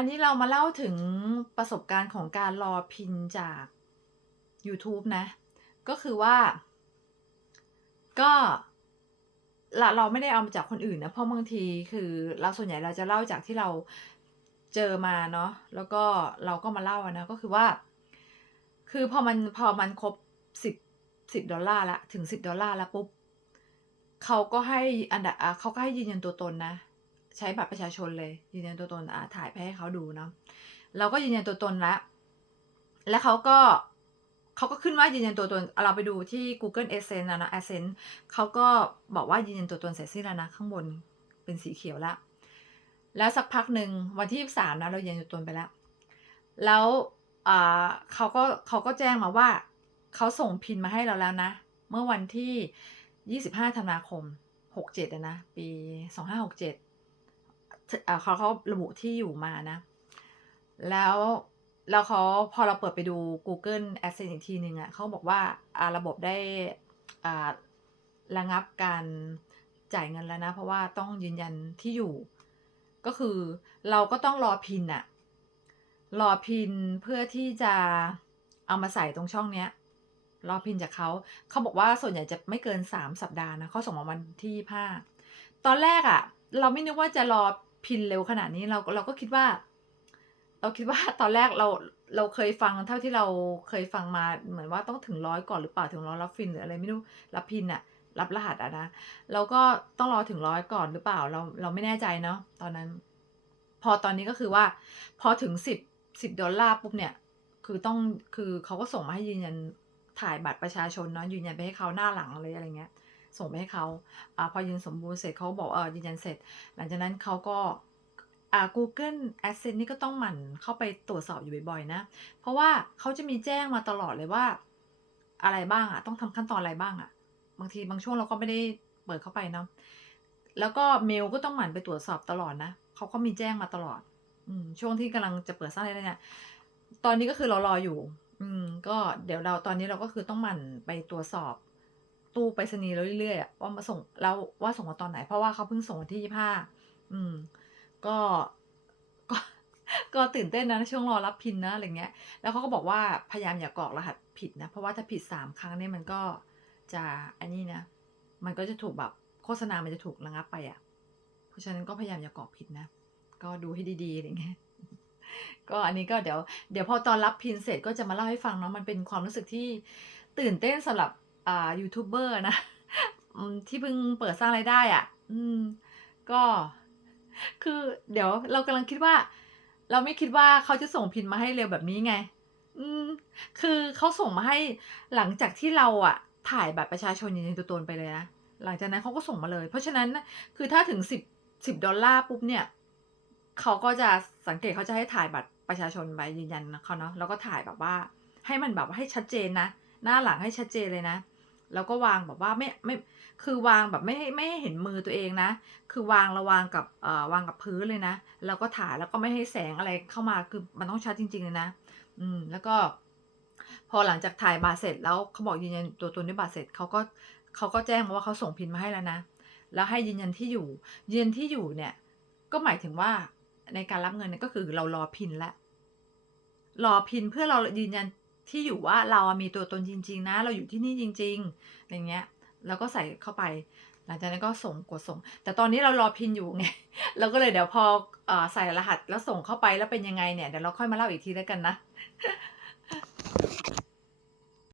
อันนี้เรามาเล่าถึงประสบการณ์ของการรอพินจาก YouTube นะ ก็คือว่า ก็เราเราไม่ได้เอามาจากคนอื่นนะเพราะบางทีคือ เราส่วนใหญ่เราจะเล่าจากที่เราเจอมาเนาะแล้วก็เราก็มาเล่านะก็คือว่า คือพอมันพอมันครบสิบสิบดอลลาร์ละถึงสิบดอลลาร์แล้วปุ๊บเขาก็ให้อันดับอะเขาก็ให้ยืนยันตัวตนนะ ใช้บัตรประชาชนเลยยืนยันตัวตนอะถ่ายไปให้เขาดูเนาะเราก็ยืนยันตัวตนแล้วแล้วเขาก็เขาก็ขึ้นว่ายืนยันตัวตนเราไปดูที่ Google Adsense นะนะ Adsense เขาก็บอกว่ายืนยันตัวตนเสร็จสิ้นแล้วนะข้างบนเป็นสีเขียวแล้วแล้วสักพักหนึ่งวันที่23นะเรายืนยันตัวตนไปแล้ว แล้วอ่าเขาก็เขาก็แจ้งมาว่า เขาส่งพินมาให้เราแล้วนะ เมื่อวันที่25ธันวาคม67อะนะ ปี2567อ่าเเขาเขาระบุที่อยู่มานะ แล้วแล้วเขาพอเราเปิดไปดู Google Adsense อีกทีหนึ่งอะเขาบอกว่าอาระบบได้อ่าระงับการจ่ายเงินแล้วนะ เพราะว่าต้องยืนยันที่อยู่ ก็คือเราก็ต้องรอพินอะรอพินเพื่อที่จะเอามาใส่ตรงช่องเนี้ย รอพินจากเขาเขาบอกว่าส่วนใหญ่จะไม่เกินสามสัปดาห์นะเขาส่งมาวันที่ห้าตอนแรกอะเราไม่นึกว่าจะรอ พินเร็วขนาดนี้เราเราก็คิดว่า เราคิดว่าตอนแรกเราเราเคยฟังเท่าที่เราเคยฟังมาเหมือนว่าต้องถึงร้อยก่อนหรือเปล่าถึงร้อยรับฟินหรืออะไรไม่รู้รับพินอะรับรหัสอะนะเราก็ต้องรอถึงร้อยก่อนหรือเปล่าเราเราไม่แน่ใจเนาะตอนนั้น พอตอนนี้ก็คือว่า พอถึงสิบสิบดอลลาร์ปุ๊บเนี่ย คือต้องคือเขาก็ส่งมาให้ยืนยันถ่ายบัตรประชาชนเนาะยืนยันไปให้เขาหน้าหลังเลยอะไรเงี้ย ส่งไปให้เขาอ่าพอยืนสมบูรณ์เสร็จเขาบอกเออยืนยันเสร็จ หลังจากนั้นเขาก็อ่า Google Adsense นี่ก็ต้องหมั่นเข้าไปตรวจสอบอยู่บ่อยๆนะ เพราะว่าเขาจะมีแจ้งมาตลอดเลยว่า อะไรบ้างอะต้องทำขั้นตอนอะไรบ้างอะบางทีบางช่วงเราก็ไม่ได้เปิดเข้าไปเนาะแล้วก็เมลก็ต้องหมั่นไปตรวจสอบตลอดนะเขาก็มีแจ้งมาตลอด อืมช่วงที่กำลังจะเปิดสร้างอะไรเนี่ยตอนนี้ก็คือเรารออยู่ อืม ก็เดี๋ยวเราตอนนี้เราก็คือต้องหมั่นไปตรวจสอบ ตู้ไปรษณีย์เรื่อยๆอะว่ามาส่งแล้วว่าส่งมาตอนไหน เพราะว่าเขาเพิ่งส่งวันที่ยี่ห้าอืม ก็ก็ ก็ตื่นเต้นนะช่วงรอรับพินนะอะไรเงี้ย แล้วเขาก็บอกว่าพยายามอย่ากรอกรหัสผิดนะ เพราะว่าถ้าผิดสามครั้งเนี่ยมันก็จะอันนี้นะ มันก็จะถูกแบบโฆษณา มันจะถูกระงับไปอะ เพราะฉะนั้นก็พยายามอย่ากรอกผิดนะ ก็ดูให้ดีๆอะไรเงี้ยก็อันนี้ก็เดี๋ยวเดี๋ยวพอตอนรับพินเสร็จก็จะมาเล่าให้ฟังเนาะมันเป็นความรู้สึกที่ตื่นเต้นสำหรับ อ่ายูทูบเบอร์นะที่เพิ่งเปิดสร้างรายได้อะ อืม ก็ คือเดี๋ยวเรากำลังคิดว่า เราไม่คิดว่าเขาจะส่งพินมาให้เร็วแบบนี้ไง อืม คือเขาส่งมาให้หลังจากที่เราอะถ่ายบัตรประชาชนยืนยันตัวตนไปเลยนะหลังจากนั้นเขาก็ส่งมาเลย เพราะฉะนั้นคือถ้าถึงสิบสิบดอลลาร์ปุ๊บเนี่ยเขาก็จะสังเกตเขาจะให้ถ่ายบัตรประชาชนไปยืนยันเขาเนาะแล้วก็ถ่ายแบบว่า ให้มันแบบว่าให้ชัดเจนนะหน้าหลังให้ชัดเจนเลยนะ แล้วก็วางแบบว่าไม่ไม่คือวางแบบไม่ให้ไม่ให้เห็นมือตัวเองนะ คือวางระวางกับเอ่อวางกับพื้นเลยนะ แล้วก็ถ่ายแล้วก็ไม่ให้แสงอะไรเข้ามาคือมันต้องชัดจริงๆเลยนะ อืมแล้วก็ พอหลังจากถ่ายบัตรเสร็จแล้วเขาบอกยืนยันตัวตนด้วยบัตรเสร็จเขาก็เขาก็แจ้งมาว่าเขาส่งพินมาให้แล้วนะ แล้วให้ยืนยันที่อยู่ ยืนยันที่อยู่เนี่ย ก็หมายถึงว่าในการรับเงินเนี่ยก็คือเรารอพินแล้วรอพินเพื่อเรายืนยัน ที่อยู่ว่าเรามีตัวตนจริง ๆ นะ เราอยู่ที่นี่จริงๆอย่างเงี้ยแล้วก็ใส่เข้าไป หลังจากนั้นก็ส่งกดส่ง แต่ตอนนี้เรารอพินอยู่ไงเราก็เลยเดี๋ยวพอเอ่อใส่รหัสแล้วส่งเข้าไปแล้วเป็นยังไงเนี่ยเดี๋ยวเราค่อยมาเล่าอีกทีแล้วกันนะ